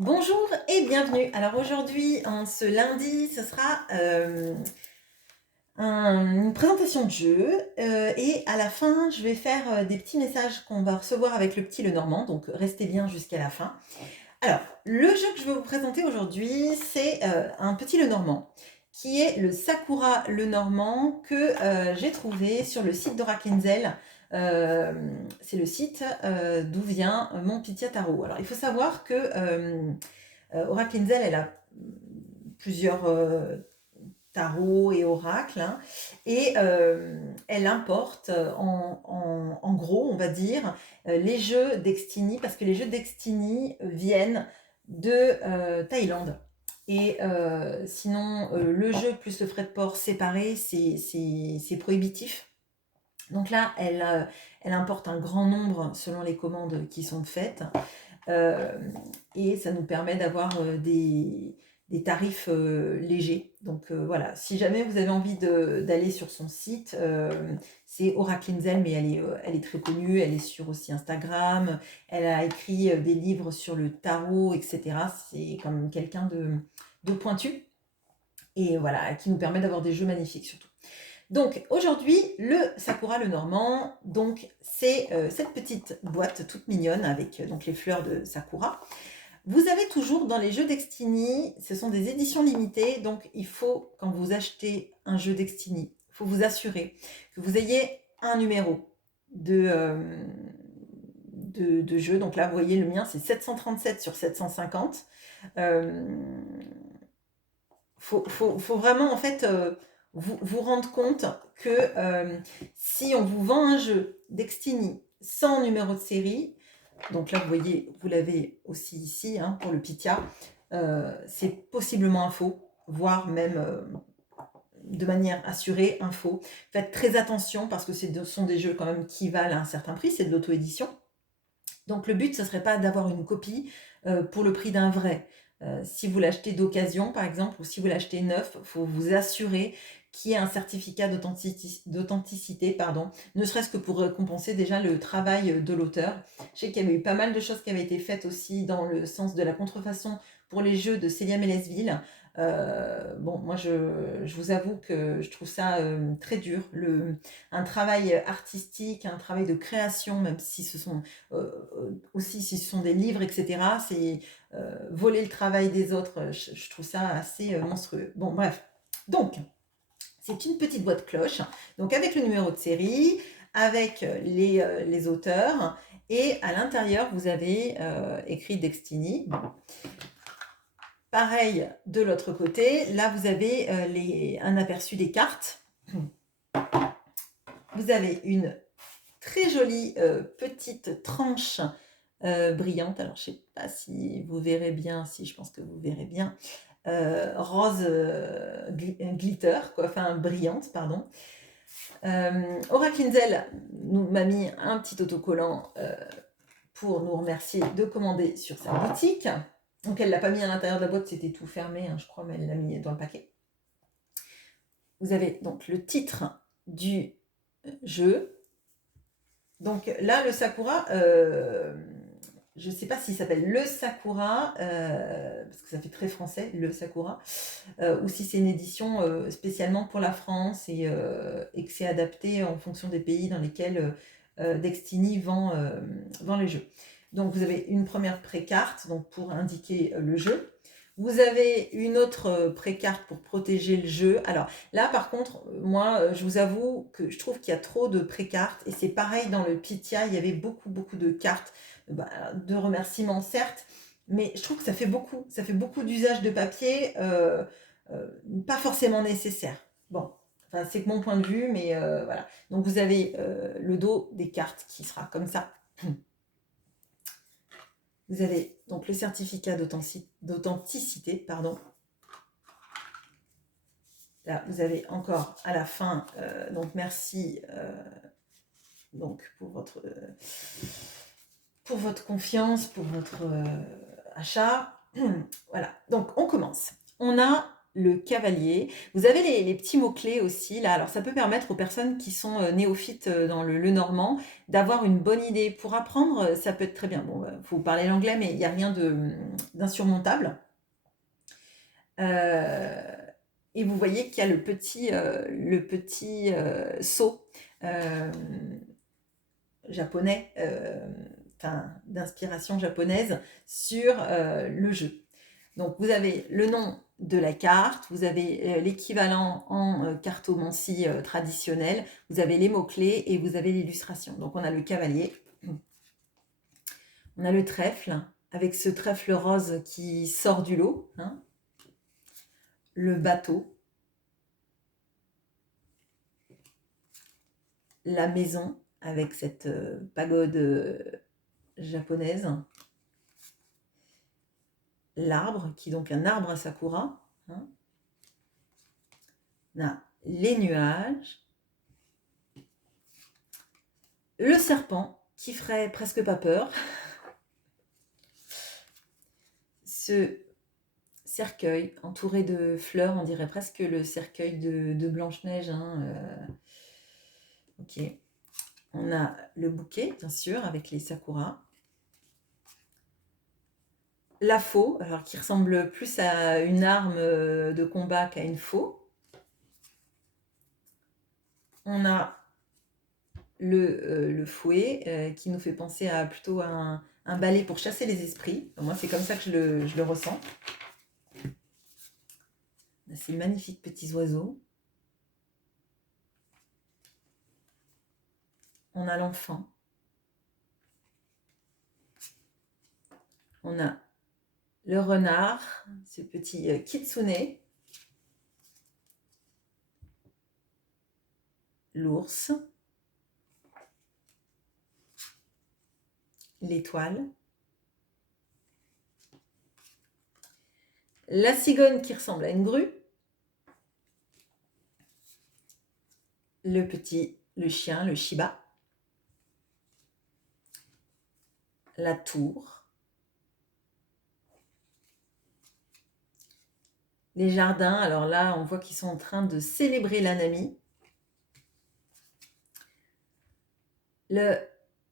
Bonjour et bienvenue. Alors aujourd'hui, en ce lundi, ce sera une présentation de jeu et à la fin, je vais faire des petits messages qu'on va recevoir avec le petit Lenormand, donc restez bien jusqu'à la fin. Alors, le jeu que je vais vous présenter aujourd'hui, c'est un petit Lenormand qui est le Sakura Lenormand que j'ai trouvé sur le site d'Ora Kenzel. C'est le site d'où vient mon Pitia Tarot. Alors, il faut savoir que Aura Kenzel, elle a plusieurs tarots et oracles, hein, et elle importe en gros, on va dire, les jeux d'Extini, parce que les jeux d'Extini viennent de Thaïlande. Et sinon, le jeu plus le frais de port séparé, c'est prohibitif. Donc là, elle importe un grand nombre selon les commandes qui sont faites. Euh, et ça nous permet d'avoir des tarifs légers. Donc voilà, si jamais vous avez envie d'aller sur son site, c'est Aura Clinzel, mais elle est très connue, elle est sur aussi Instagram, elle a écrit des livres sur le tarot, etc. C'est comme quelqu'un de pointu, et voilà, qui nous permet d'avoir des jeux magnifiques surtout. Donc aujourd'hui, le Sakura le Normand, donc c'est cette petite boîte toute mignonne avec donc les fleurs de Sakura. Vous avez toujours dans les jeux d'Extini, ce sont des éditions limitées, donc il faut, quand vous achetez un jeu d'Extini, il faut vous assurer que vous ayez un numéro de jeu. Donc là, vous voyez, le mien, c'est 737 sur 750. Euh, faut vraiment, en fait, vous rendre compte que si on vous vend un jeu d'Extini sans numéro de série, donc là, vous voyez, vous l'avez aussi ici, hein, pour le Pythia, c'est possiblement un faux, voire même de manière assurée un faux. Faites très attention parce que ce sont des jeux quand même qui valent un certain prix, c'est de l'auto-édition. Donc le but, ce serait pas d'avoir une copie pour le prix d'un vrai. Si vous l'achetez d'occasion, par exemple, ou si vous l'achetez neuf, il faut vous assurer qu'il y ait un certificat d'authenticité, pardon, ne serait-ce que pour récompenser déjà le travail de l'auteur. Je sais qu'il y avait eu pas mal de choses qui avaient été faites aussi dans le sens de la contrefaçon pour les jeux de Célia Mélesville. Bon, moi, je vous avoue que je trouve ça très dur. Un travail artistique, un travail de création, même si ce sont aussi si ce sont des livres, etc. C'est voler le travail des autres. Je trouve ça assez monstrueux. Bon, bref. Donc, c'est une petite boîte cloche. Donc, avec le numéro de série, avec les auteurs. Et à l'intérieur, vous avez écrit Dextini. Pareil de l'autre côté. Là, vous avez un aperçu des cartes. Vous avez une très jolie petite tranche brillante. Alors, je ne sais pas si vous verrez bien, si je pense que vous verrez bien. Rose glitter, quoi, enfin brillante, pardon. Aura Kinzel m'a mis un petit autocollant pour nous remercier de commander sur sa boutique. Donc, elle ne l'a pas mis à l'intérieur de la boîte, c'était tout fermé, hein, je crois, mais elle l'a mis dans le paquet. Vous avez donc le titre du jeu. Donc là, le Sakura, je ne sais pas s'il s'appelle le Sakura, parce que ça fait très français, le Sakura, ou si c'est une édition spécialement pour la France et que c'est adapté en fonction des pays dans lesquels Dextini vend les jeux. Donc vous avez une première pré-carte donc pour indiquer le jeu. Vous avez une autre pré-carte pour protéger le jeu. Alors là, par contre, moi, je vous avoue que je trouve qu'il y a trop de pré-cartes. Et c'est pareil dans le Pythia, il y avait beaucoup de cartes, de remerciements, certes. Mais je trouve que ça fait beaucoup d'usage de papier, pas forcément nécessaire. Bon, enfin, c'est que mon point de vue, mais voilà. Donc vous avez le dos des cartes qui sera comme ça. Vous avez donc le certificat d'authenticité, pardon. Là, vous avez encore à la fin, donc merci donc pour votre confiance, pour votre achat. Voilà, donc on commence. On a le cavalier. Vous avez les petits mots-clés aussi là. Alors ça peut permettre aux personnes qui sont néophytes dans le normand d'avoir une bonne idée. Pour apprendre, ça peut être très bien. Bon, faut parler l'anglais, mais il n'y a rien d'insurmontable. Et vous voyez qu'il y a le petit sceau japonais, d'inspiration japonaise sur le jeu. Donc vous avez le nom de la carte, vous avez l'équivalent en cartomancie traditionnelle, vous avez les mots-clés et vous avez l'illustration. Donc on a le cavalier, on a le trèfle, avec ce trèfle rose qui sort du lot, hein. Le bateau, la maison avec cette pagode japonaise, l'arbre qui est donc un arbre à sakura, hein. On a les nuages, le serpent qui ferait presque pas peur, ce cercueil entouré de fleurs, on dirait presque le cercueil de Blanche-Neige, hein. Ok. On a le bouquet, bien sûr, avec les sakuras. La faux, alors qui ressemble plus à une arme de combat qu'à une faux. On a le fouet qui nous fait penser à plutôt un balai pour chasser les esprits. Moi, c'est comme ça que je le ressens. Ces magnifiques petits oiseaux. On a l'enfant. On a le renard, ce petit kitsune. L'ours. L'étoile. La cigogne qui ressemble à une grue. Le chien, le Shiba. La tour. Les jardins, alors là, on voit qu'ils sont en train de célébrer l'Anami. Le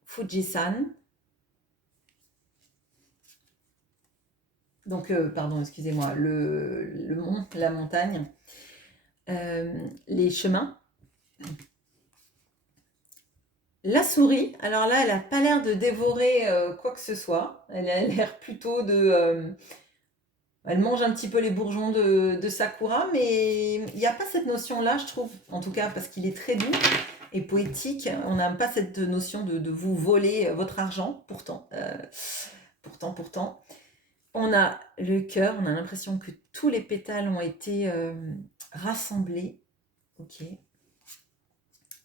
Fujisan. Donc, pardon, excusez-moi, le mont, la montagne. Les chemins. La souris, alors là, elle n'a pas l'air de dévorer quoi que ce soit. Elle a l'air plutôt de... elle mange un petit peu les bourgeons de Sakura, mais il n'y a pas cette notion-là, je trouve. En tout cas, parce qu'il est très doux et poétique. On n'a pas cette notion de vous voler votre argent, pourtant. Pourtant. On a le cœur, on a l'impression que tous les pétales ont été rassemblés. Ok.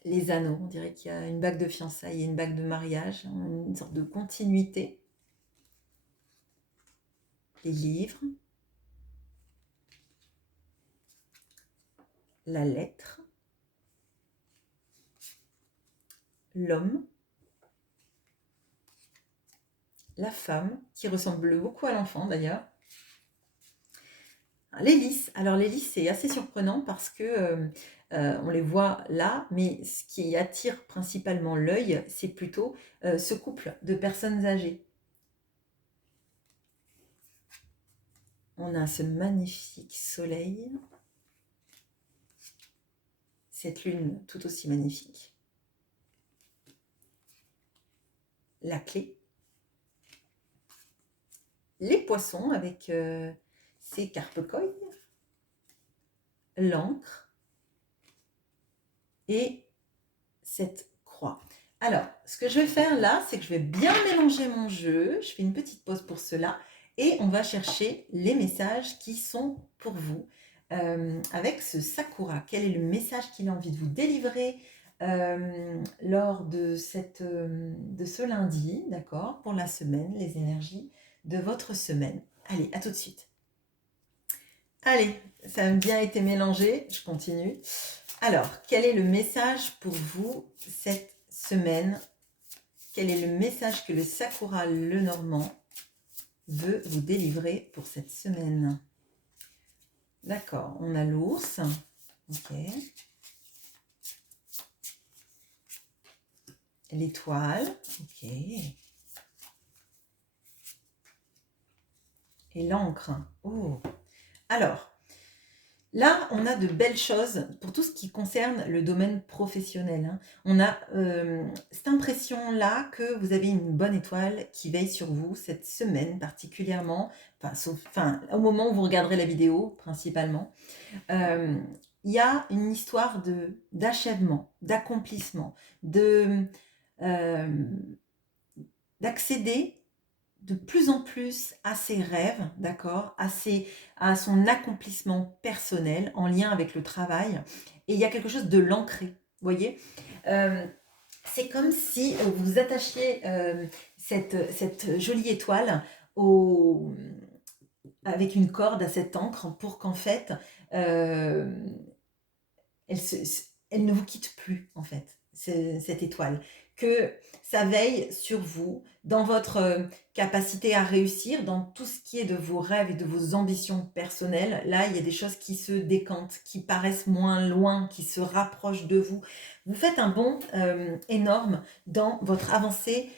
Les anneaux, on dirait qu'il y a une bague de fiançailles et une bague de mariage, une sorte de continuité. Les livres. La lettre. L'homme. La femme, qui ressemble beaucoup à l'enfant d'ailleurs. Les lys. Alors les lys, c'est assez surprenant parce que on les voit là, mais ce qui attire principalement l'œil, c'est plutôt ce couple de personnes âgées. On a ce magnifique soleil, cette lune tout aussi magnifique. La clé. Les poissons avec ces carpe-koi. L'encre. Et cette croix. Alors, ce que je vais faire là, c'est que je vais bien mélanger mon jeu. Je fais une petite pause pour cela. Et on va chercher les messages qui sont pour vous avec ce Sakura. Quel est le message qu'il a envie de vous délivrer lors de ce lundi, d'accord, pour la semaine, les énergies de votre semaine. Allez, à tout de suite. Allez, ça a bien été mélangé. Je continue. Alors, quel est le message pour vous cette semaine? Quel est le message que le Sakura Lenormand veut vous délivrer pour cette semaine? D'accord, on a l'ours. Ok. L'étoile. Ok. Et l'encre. Oh. Alors, là, on a de belles choses pour tout ce qui concerne le domaine professionnel, hein. On a cette impression-là que vous avez une bonne étoile qui veille sur vous cette semaine particulièrement, enfin, au moment où vous regarderez la vidéo principalement. Euh, Il y a une histoire d'achèvement, d'accomplissement, euh, d'accéder de plus en plus à ses rêves, d'accord, à son accomplissement personnel en lien avec le travail. Et il y a quelque chose de l'ancré, vous voyez. C'est comme si vous attachiez cette jolie étoile au, avec une corde à cette encre pour qu'en fait, euh, elle, elle ne vous quitte plus, en fait, cette étoile. Que ça veille sur vous, dans votre capacité à réussir, dans tout ce qui est de vos rêves et de vos ambitions personnelles. Là, il y a des choses qui se décantent, qui paraissent moins loin, qui se rapprochent de vous. Vous faites un bond énorme dans votre avancée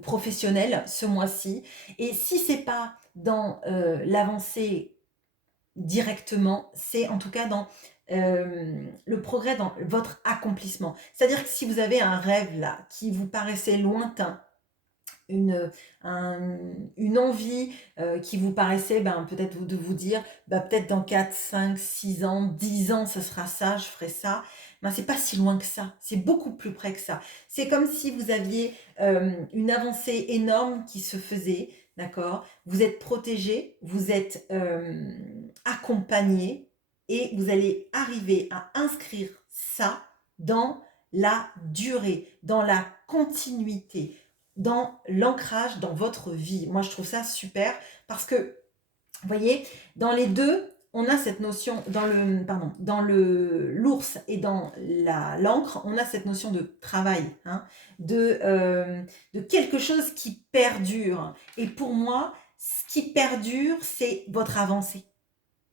professionnelle ce mois-ci. Et si c'est pas dans l'avancée directement, c'est en tout cas dans le progrès, dans votre accomplissement. C'est-à-dire que si vous avez un rêve là qui vous paraissait lointain, une, une envie qui vous paraissait peut-être de vous dire peut-être dans 4, 5, 6 ans, 10 ans, ce sera ça, je ferai ça. C'est pas si loin que ça, c'est beaucoup plus près que ça. C'est comme si vous aviez une avancée énorme qui se faisait, d'accord. Vous êtes protégé, vous êtes accompagné et vous allez arriver à inscrire ça dans la durée, dans la continuité, dans l'ancrage dans votre vie. Moi, je trouve ça super parce que, vous voyez, dans les deux, on a cette notion, dans l'ours et dans l'encre, on a cette notion de travail, hein, de quelque chose qui perdure. Et pour moi, ce qui perdure, c'est votre avancée.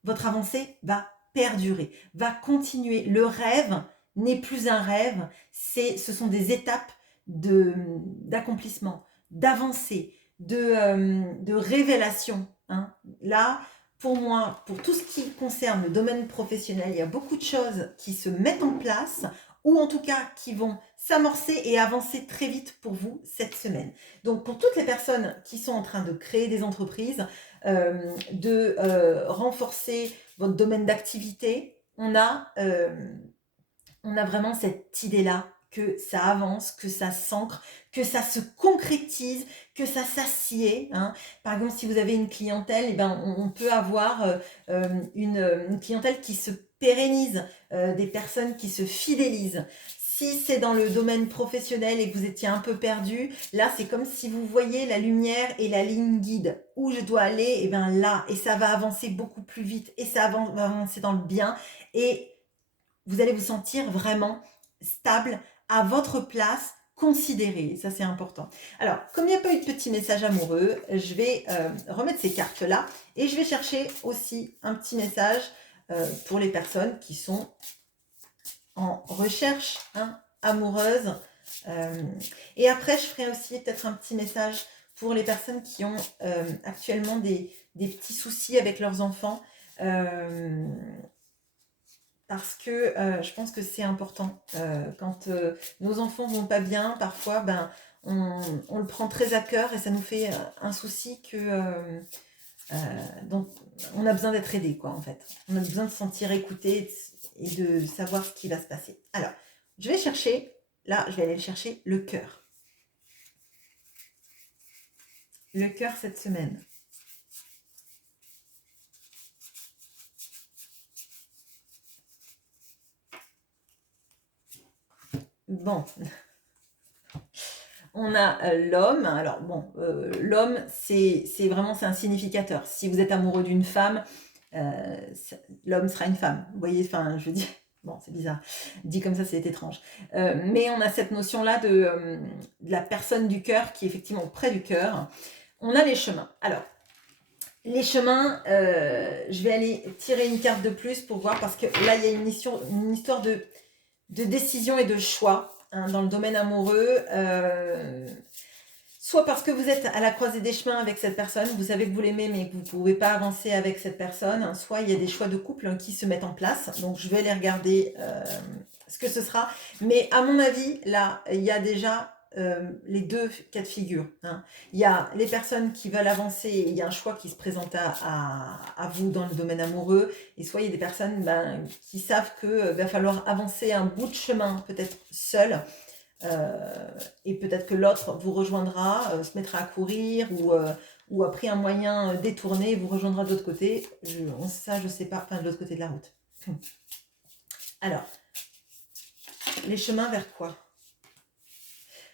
Votre avancée va perdurer, va continuer. Le rêve n'est plus un rêve, ce sont des étapes d'accomplissement, d'avancée, de révélation, hein. Là, pour moi, pour tout ce qui concerne le domaine professionnel, il y a beaucoup de choses qui se mettent en place ou en tout cas qui vont s'amorcer et avancer très vite pour vous cette semaine. Donc pour toutes les personnes qui sont en train de créer des entreprises, de renforcer votre domaine d'activité, on a vraiment cette idée-là que ça avance, que ça s'ancre, que ça se concrétise, que ça s'assied, hein. Par exemple, si vous avez une clientèle, on peut avoir une clientèle qui se pérennise, des personnes qui se fidélisent. Si c'est dans le domaine professionnel et que vous étiez un peu perdu, là, c'est comme si vous voyez la lumière et la ligne guide. Où je dois aller, là, et ça va avancer beaucoup plus vite, et ça va avancer dans le bien, et vous allez vous sentir vraiment stable, à votre place, considéré. Ça, c'est important. Alors, comme il n'y a pas eu de petit message amoureux, je vais remettre ces cartes-là et je vais chercher aussi un petit message pour les personnes qui sont en recherche, hein, amoureuse. Et après, je ferai aussi peut-être un petit message pour les personnes qui ont actuellement des petits soucis avec leurs enfants. Parce que je pense que c'est important. Quand nos enfants vont pas bien, parfois, on le prend très à cœur et ça nous fait un souci donc on a besoin d'être aidé, quoi, en fait. On a besoin de se sentir écouté et de savoir ce qui va se passer. Alors, je vais chercher, là, je vais aller chercher le cœur. Le cœur cette semaine. Bon, on a l'homme. Alors bon, l'homme, c'est un significateur. Si vous êtes amoureux d'une femme, l'homme sera une femme. Vous voyez, enfin, je veux dire, bon, c'est bizarre. Dit comme ça, c'est étrange. Mais on a cette notion-là de la personne du cœur qui est effectivement près du cœur. On a les chemins. Alors, Les chemins, je vais aller tirer une carte de plus pour voir, parce que là, il y a une histoire de décision et de choix hein, dans le domaine amoureux. Soit parce que vous êtes à la croisée des chemins avec cette personne, vous savez que vous l'aimez mais que vous ne pouvez pas avancer avec cette personne, soit il y a des choix de couple qui se mettent en place. Donc je vais aller regarder ce que ce sera. Mais à mon avis, là, il y a déjà les deux cas de figure. Hein. Il y a les personnes qui veulent avancer, il y a un choix qui se présente à vous dans le domaine amoureux, et soit il y a des personnes qui savent qu'il va falloir avancer un bout de chemin, peut-être seul, et peut-être que l'autre vous rejoindra, se mettra à courir, ou a pris un moyen détourné et vous rejoindra de l'autre côté. Ça, je sais pas, enfin de l'autre côté de la route. Alors, les chemins vers quoi?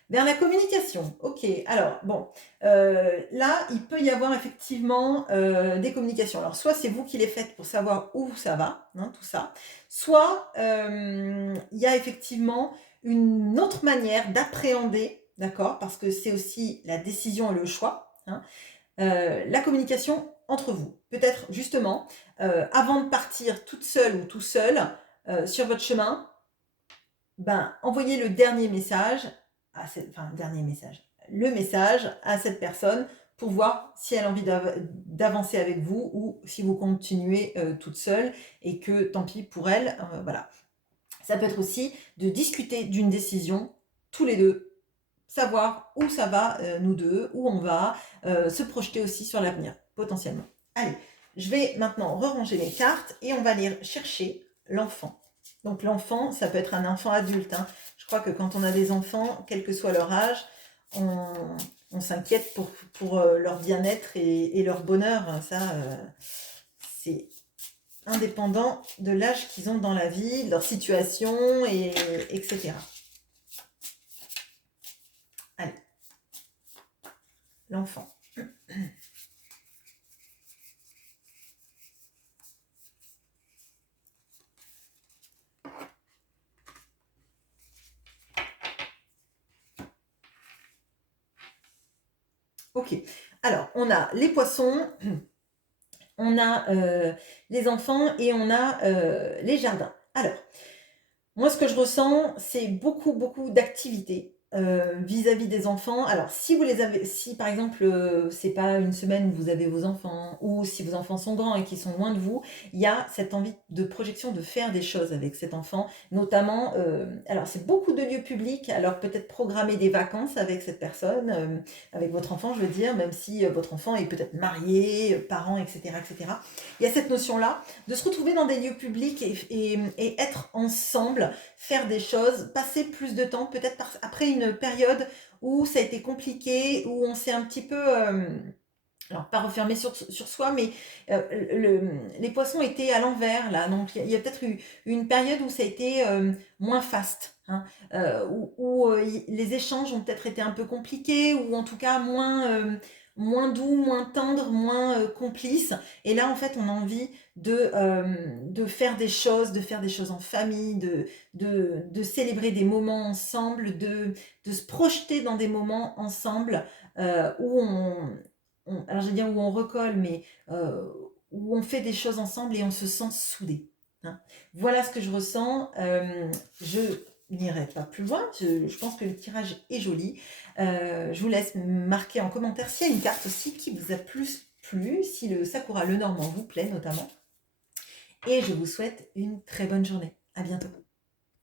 Vers la communication. Ok, alors bon, là, il peut y avoir effectivement des communications. Alors, soit c'est vous qui les faites pour savoir où ça va, hein, tout ça, soit il y a effectivement une autre manière d'appréhender, d'accord, parce que c'est aussi la décision et le choix, hein, la communication entre vous. Peut-être justement, avant de partir toute seule ou tout seul sur votre chemin, envoyez le dernier message, le message à cette personne pour voir si elle a envie d'avancer avec vous ou si vous continuez toute seule et que tant pis pour elle. Voilà. Ça peut être aussi de discuter d'une décision tous les deux, savoir où ça va, nous deux, où on va, se projeter aussi sur l'avenir, potentiellement. Allez, je vais maintenant ranger les cartes et on va aller chercher l'enfant. Donc l'enfant, ça peut être un enfant adulte. Hein. Je crois que quand on a des enfants, quel que soit leur âge, on s'inquiète pour leur bien-être et leur bonheur. Ça, c'est indépendant de l'âge qu'ils ont dans la vie, de leur situation, etc. Allez, l'enfant. Ok, alors on a les poissons, on a les enfants et on a les jardins. Alors, moi ce que je ressens, c'est beaucoup d'activités vis-à-vis des enfants. Alors si vous les avez, si par exemple c'est pas une semaine où vous avez vos enfants, ou si vos enfants sont grands et qu'ils sont loin de vous, il y a cette envie de projection de faire des choses avec cet enfant, notamment, alors c'est beaucoup de lieux publics, alors peut-être programmer des vacances avec cette personne, avec votre enfant je veux dire, même si votre enfant est peut-être marié, parent, etc., etc. Il y a cette notion-là de se retrouver dans des lieux publics et être ensemble, faire des choses, passer plus de temps, peut-être après une période où ça a été compliqué, où on s'est un petit peu, alors pas refermé sur soi, mais les poissons étaient à l'envers là, donc il y a peut-être eu une période où ça a été moins faste, hein, où les échanges ont peut-être été un peu compliqués, ou en tout cas moins doux, moins tendres, moins complices. Et là, en fait, on a envie de faire des choses en famille, de célébrer des moments ensemble, de se projeter dans des moments ensemble où alors je vais dire où on recolle, mais où on fait des choses ensemble et on se sent soudé. Hein. Voilà ce que je ressens. Je n'irai pas plus loin. Je pense que le tirage est joli. Je vous laisse marquer en commentaire s'il y a une carte aussi qui vous a plus plu, si le Sakura Lenormand vous plaît notamment. Et je vous souhaite une très bonne journée. À bientôt.